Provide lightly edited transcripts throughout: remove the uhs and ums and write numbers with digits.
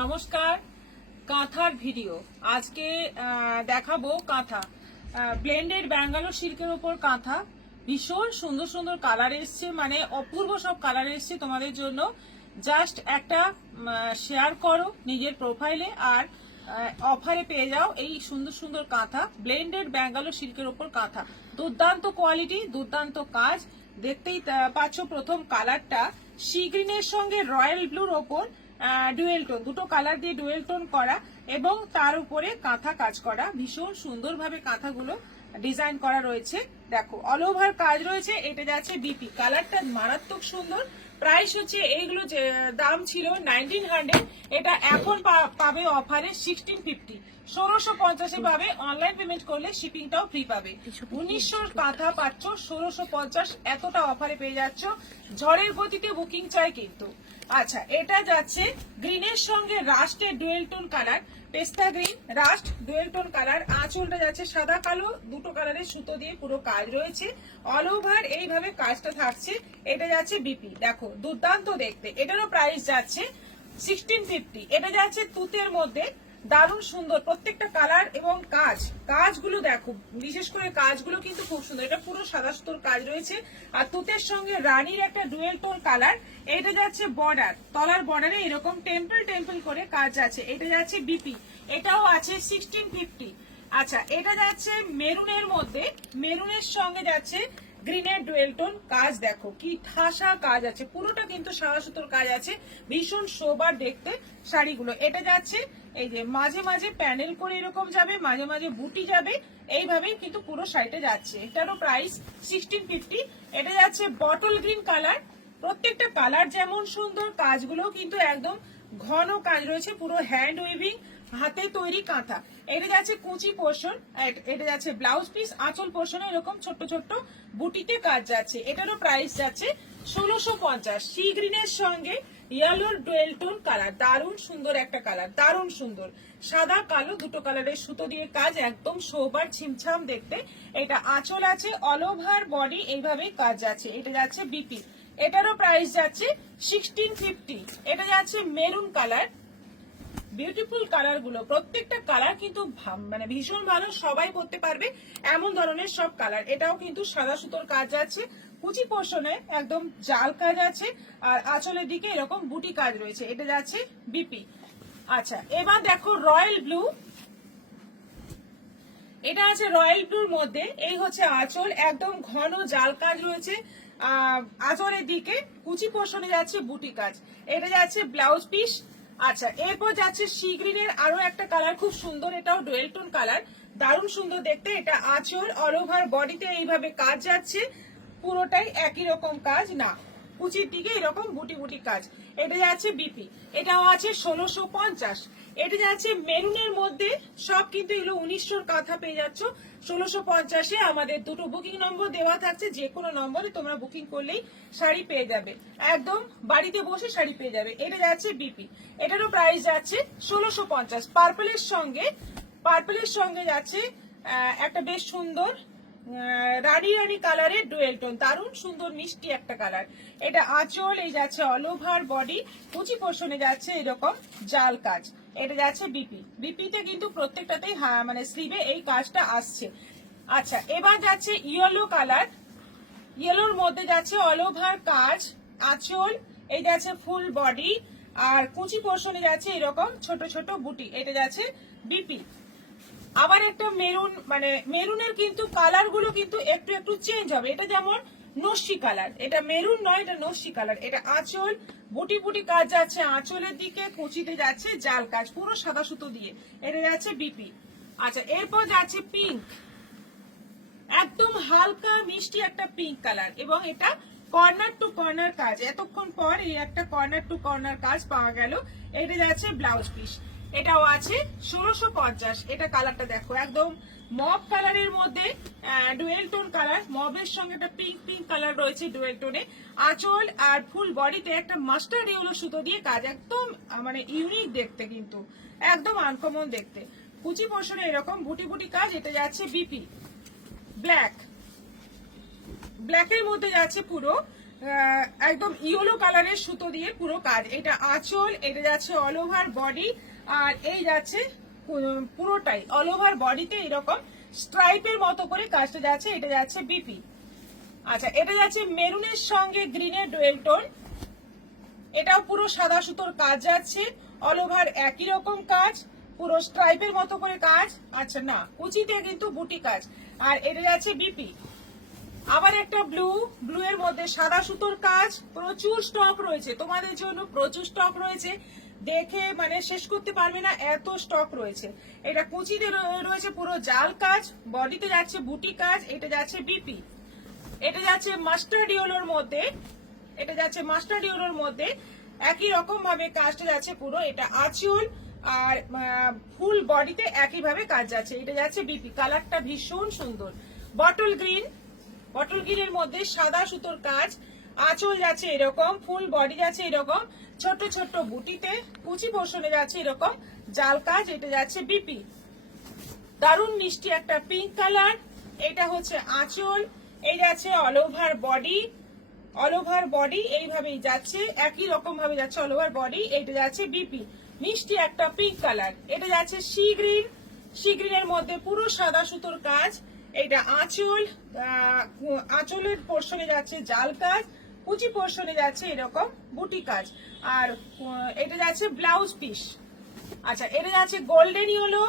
নমস্কার, কাঁথার ভিডিও আজকে দেখাবো। কাঁথা ব্লেন্ডেড ব্যাঙ্গালোর সিল্কের উপর কাঁথা, ভীষণ সুন্দর সুন্দর কালার এসছে, মানে অপূর্ব সব কালার এসছে তোমাদের জন্য। জাস্ট একটা শেয়ার করো নিজের প্রোফাইলে, আর অফারে পেয়ে যাও এই সুন্দর সুন্দর কাঁথা। ব্লেন্ডেড ব্যাঙ্গালোর সিল্কের উপর কাঁথা, দুর্দান্ত কোয়ালিটি, দুর্দান্ত কাজ। দেখতেই পাচ্ছ প্রথম কালারটা সি গ্রিনের সঙ্গে রয়্যাল ব্লুর ওপর ডুয়েল টোন, দুটো কালার দিয়ে ডুয়েল টোন করা এবং তার উপরে কাঁথা কাজ করা। ভীষণ সুন্দরভাবে কাঁথাগুলো ডিজাইন করা রয়েছে। দেখো অল ওভার কাজ রয়েছে। এটা যাচ্ছে বিপি, কালারটা মারাত্মক সুন্দর। প্রাইস হচ্ছে এইগুলো যে দাম ছিল 1900, এটা এখন পাবে অফারে 1650, 1650 পাবে। অনলাইন পেমেন্ট করলে শিপিংটাও ফ্রি পাবে। 1900 কাঁথা পাচ্ছ 1650, এতটা অফারে পেয়ে যাচ্ছ। ঝড়ের গতিতে বুকিং চাই কিন্তু। আচ্ছা, এটা যাচ্ছে গ্রিনের সঙ্গে রাস্টের ডুয়েল টোন কালার, পেস্তা green rust dual tone colour. আঁচলটা যাচ্ছে সাদা কালো, দুটো কালারের সুতো দিয়ে পুরো কাজ রয়েছে। অল ওভার এইভাবে কাজটা থাকছে। এটা যাচ্ছে বিপি, দেখো দুর্দান্ত দেখতে। এটারও প্রাইস যাচ্ছে 1650। এটা যাচ্ছে তুতের মধ্যে, দারুণ সুন্দর প্রত্যেকটা কালার এবং কাজগুলো দেখো, বিশেষ করে কাজগুলো কিন্তু খুব সুন্দর। এটা পুরো সাদা সুতোর কাজ রয়েছে। আর তুতের সঙ্গে রানীর একটা ডুয়েল টোন কালার। এটা যাচ্ছে বর্ডার, তলার বর্ডারে এরকম টেম্পল টেম্পল করে কাজ আছে। এটা যাচ্ছে বিপি, এটাও আছে 1650। আচ্ছা, এটা যাচ্ছে মেরুনের মধ্যে, মেরুনের সঙ্গে যাচ্ছে গ্রিনের ডুয়েল টোন কাজ। দেখো কি ঠাসা কাজ আছে, পুরোটা কিন্তু সাদা সুতোর কাজ আছে। ভীষণ সোবার দেখতে শাড়িগুলো। এটা যাচ্ছে এই যে মাঝে মাঝে প্যানেল করে এরকম যাবে, মাঝে মাঝে বুটি যাবে, এইভাবেই কিন্তু পুরো শাড়িটা যাচ্ছে। এটারও প্রাইস 1650। এটা যাচ্ছে বটল গ্রিন কালার। প্রত্যেকটা কালার যেমন সুন্দর, কাজগুলো কিন্তু একদম ঘন কাজ রয়েছে, পুরো হ্যান্ড উইভিং, হাতে তৈরি কাঁথা। এটা যাচ্ছে কুচি পোর্শন, এটা যাচ্ছে ব্লাউজ পিস। আঁচল পোর্শনে এরকম ছোট্ট ছোট্ট বুটিতে কাজ যাচ্ছে। এটারও প্রাইস যাচ্ছে 1650। সি গ্রিনের সঙ্গে ইয়েলোর ডুয়েল টোন কালার, দারুণ সুন্দর একটা কালার, দারুণ সুন্দর। সাদা কালো দুটো কালারের সুতো দিয়ে কাজ, একদম সোবার ছিমছাম দেখতে। এটা আঁচল আছে, অল ওভার বডি এইভাবেই কাজ যাচ্ছে। এটা যাচ্ছে বিপি, এটারও প্রাইস যাচ্ছে 1650। এটা যাচ্ছে মেরুন কালার। বিউটিফুল কালার গুলো, প্রত্যেকটা কালার কিন্তু মানে ভীষণ ভালো, সবাই পরতে পারবে এমন ধরনের সব কালার। এটাও কিন্তু সাদা সুতোর কাজ আছে, কুচি পোর্শনে একদম জাল কাজ আছে, আর আঁচলের দিকে এরকম বুটি কাজ রয়েছে। এটা যাচ্ছে বিপি। আচ্ছা, এবার দেখো রয়্যাল ব্লু। এটা আছে রয়্যাল ব্লুর মধ্যে, এই হচ্ছে আঁচল, একদম ঘন জাল কাজ রয়েছে। আঁচলের দিকে কুচি পোর্শনে যাচ্ছে বুটি কাজ। এটা যাচ্ছে ব্লাউজ পিস। আচ্ছা, এরপর যাচ্ছে সি গ্রিনের আরো একটা কালার, খুব সুন্দর, এটাও ডুয়েল টোন কালার, দারুণ সুন্দর দেখতে। এটা আঁচল, অল ওভার বডিতে এইভাবে কাজ যাচ্ছে, পুরোটাই একই রকম কাজ না, কুচির দিকে এরকম বুটি বুটি কাজ। এটা যাচ্ছে বিপি, এটাও আছে 1650। এটা যাচ্ছে মেরুনের মধ্যে, সব কিন্তু এগুলো 1900 কাঁথা পেয়ে যাচ্ছ 1650-এ। আমাদের দুটো বুকিং নম্বর দেওয়া থাকছে, যে কোনো নম্বরে তোমরা বুকিং করলেই শাড়ি পেয়ে যাবে, একদম বাড়িতে বসে শাড়ি পেয়ে যাবে। এটা যাচ্ছে বিপি, এটারও প্রাইস যাচ্ছে 1650। পার্পলের সঙ্গে যাচ্ছে একটা বেশ সুন্দর রানী রানী কালারের ডুয়েল টোন, দারুণ সুন্দর মিষ্টি একটা কালার। এটা আঁচল, এই যাচ্ছে অল ওভার বডি, কুচি পোর্শনে যাচ্ছে এরকম জাল কাজ। এটা যাচ্ছে বিপি, বিপিতে কিন্তু প্রত্যেকটাতেই মানে স্লিভে এই কাজটা আসছে। আচ্ছা, এবার যাচ্ছে ইয়েলো কালার। ইয়েলোর মধ্যে যাচ্ছে অল ওভার কাজ, আঁচল, এই যাচ্ছে ফুল বডি, আর কুচি পোর্শনে যাচ্ছে এরকম ছোট ছোট বুটি। এটা যাচ্ছে বিপি। আবার একটা মেরুন, মানে মেরুনের কিন্তু কালার গুলো কিন্তু একটু একটু চেঞ্জ হবে। এটা যেমন নস্যি কালার, এটা মেরুন নয়, এটা নস্যি কালার। এটা আঁচল, বুটি বুটি কাজ যাচ্ছে আঁচলের দিকে, কুচিতে যাচ্ছে জাল কাজ, পুরো সাদা সুতো দিয়ে। এটা যাচ্ছে বিপি। আচ্ছা, এরপর যাচ্ছে পিঙ্ক, একদম হালকা মিষ্টি একটা পিঙ্ক কালার, এবং এটা কর্নার টু কর্নার কাজ। এতক্ষণ পর এই একটা কর্নার টু কর্নার কাজ পাওয়া গেল। এটা যাচ্ছে ব্লাউজ পিস, এটাও আছে 1650। এটা কালারটা দেখো, একদম মব কালারের মধ্যে ডুয়েল টোন কালার, মবের সঙ্গে একটা পিঙ্ক পিঙ্ক কালার রয়েছে ডুয়েল টোনে। আঁচল আর ফুল বডিতে একটা মাস্টার্ড ইয়েলো সুতো দিয়ে কাজ, একদম মানে ইউনিক দেখতে, কিন্তু একদম আনকমন দেখতে। কুচি পোর্শনে এরকম বুটি বুটি কাজ। এটা যাচ্ছে বিপি। ব্ল্যাকের মধ্যে যাচ্ছে পুরো একদম ইয়েলো কালারের সুতো দিয়ে পুরো কাজ। এটা আঁচল, এটা যাচ্ছে অল ওভার বডি, আর এই যাচ্ছে পুরোটাই অল ওভার বডিতে এরকম স্ট্রাইপের মতো করে কাজটা যাচ্ছে। এটা যাচ্ছে বিপি। আচ্ছা, এটা যাচ্ছে মেরুনের সঙ্গে গ্রিনের ডুয়েল টোন, এটাও পুরো সাদা সুতোর কাজ যাচ্ছে, অল ওভার একই রকম কাজ, পুরো স্ট্রাইপের মতো করে কাজ। আচ্ছা না, কুচিতে কিন্তু বুটি কাজ। আর এটা যাচ্ছে বিপি। আবার একটা ব্লু, ব্লু এর মধ্যে সাদা সুতোর কাজ, প্রচুর স্টক রয়েছে তোমাদের জন্য, প্রচুর স্টক রয়েছে, দেখে মানে শেষ করতে পারবে না, এত স্টক রয়েছে। এটা কুচিতে রয়েছে পুরো জাল কাজ, বডিতে যাচ্ছে বুটি কাজ। এটা যাচ্ছে বিপি। এটা যাচ্ছে মাস্টার্ড ইয়েলোর মধ্যে, এটা যাচ্ছে মাস্টার্ড ইয়েলোর মধ্যে একই রকম ভাবে কাজটা যাচ্ছে পুরো। এটা আঁচল আর ফুল বডিতে একই ভাবে কাজ যাচ্ছে। এটা যাচ্ছে বিপি। কালারটা ভীষণ সুন্দর। বটল গ্রিন, বটল গ্রিনের মধ্যে সাদা সুতোর কাজ, আঁচল যাচ্ছে এরকম, ফুল বডি যাচ্ছে এরকম, ছোট ছোট বুটিতে, কুচি পোর্শনে যাচ্ছে এরকম জাল কাজ। এটা যাচ্ছে বিপি। দারুণ মিষ্টি একটা পিঙ্ক কালার। এটা হচ্ছে আঁচল, এই যাচ্ছে all over body, all over body এইভাবেই যাচ্ছে, একই রকম ভাবে যাচ্ছে অল ওভার বডি। এটা যাচ্ছে বিপি। মিষ্টি একটা পিঙ্ক কালার। এটা যাচ্ছে সি গ্রিন, সি গ্রিনের মধ্যে পুরো সাদা সুতোর কাজ। এটা আঁচল, আঁচলের পোর্শনে যাচ্ছে জাল কাজ, কুচি পোর্শনে যাচ্ছে এরকম বুটি কাজ। আর এটা যাচ্ছে ব্লাউজ পিস। আচ্ছা, এটা যাচ্ছে গোল্ডেন ইয়েলো,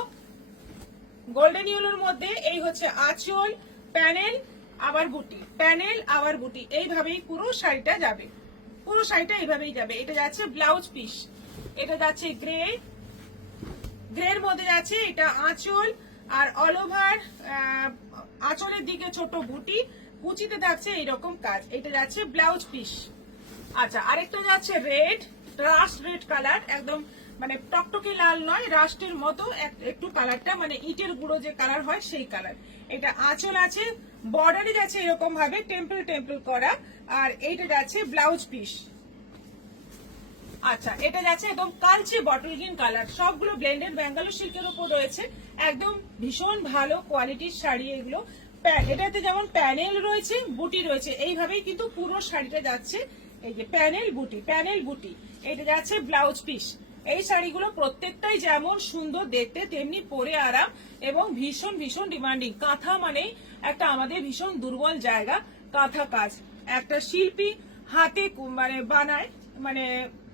গোল্ডেন ইয়েলোর মধ্যে এই হচ্ছে আঁচল, প্যানেল আবার বুটি, প্যানেল আবার বুটি, এইভাবেই পুরো শাড়িটা যাবে, পুরো শাড়িটা এইভাবেই যাবে। এটা যাচ্ছে ব্লাউজ পিস। এটা যাচ্ছে গ্রে, গ্রের মধ্যে যাচ্ছে এটা আঁচল আর অল ওভার আঁচলের দিকে ছোট বুটি, কুচিতে থাকছে এইরকম কাজ। এটা যাচ্ছে ব্লাউজ পিস। আচ্ছা, আরেকটা যাচ্ছে রেড, রাস্ট রেড কালার, একদম মানে টকটকে লাল নয়, রাস্টের মতো একটু কালারটা, মানে ইটের গুঁড়ো যে কালার হয় সেই কালার। এটা আঁচল আছে, বর্ডারে যাচ্ছে এরকম ভাবে টেম্পল টেম্পল করা, আর এইটা যাচ্ছে ব্লাউজ পিস। আচ্ছা, এটা যাচ্ছে একদম কালচে বটল গ্রিন কালার। সবগুলো ব্লেন্ডেড ব্যাঙ্গালোর সিল্কের উপর রয়েছে, একদম ভীষণ ভালো কোয়ালিটির শাড়ি এগুলো। এটাতে যেমন প্যানেল রয়েছে, বুটি রয়েছে, এইভাবেই কিন্তু পুরো শাড়িটা যাচ্ছে। এই যে প্যানেল বুটি, প্যানেল বুটি। এটা যাচ্ছে ব্লাউজ পিস। এই শাড়িগুলো প্রত্যেকটাই যেমন সুন্দর দেখতে, তেমনি পরে আরাম এবং ভীষণ ভীষণ ডিমান্ডিং। কাঁথা মানেই একটা আমাদের ভীষণ দুর্বল জায়গা, কাঁথা কাজ। একটা শিল্পী হাতে মানে বানায়, মানে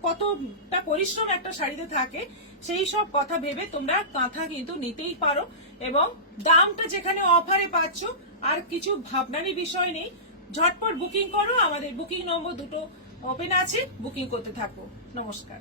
কতটা পরিশ্রম একটা শাড়িতে থাকে, সেই সব কথা ভেবে তোমরা কাঁথা কিন্তু নিতেই পারো। এবং দামটা যেখানে অফারে পাচ্ছ, আর কিছু ভাবনারই বিষয় নেই। ঝটপট বুকিং করো, আমাদের বুকিং নম্বর দুটো ওপেন আছে, বুকিং করতে থাকো। নমস্কার।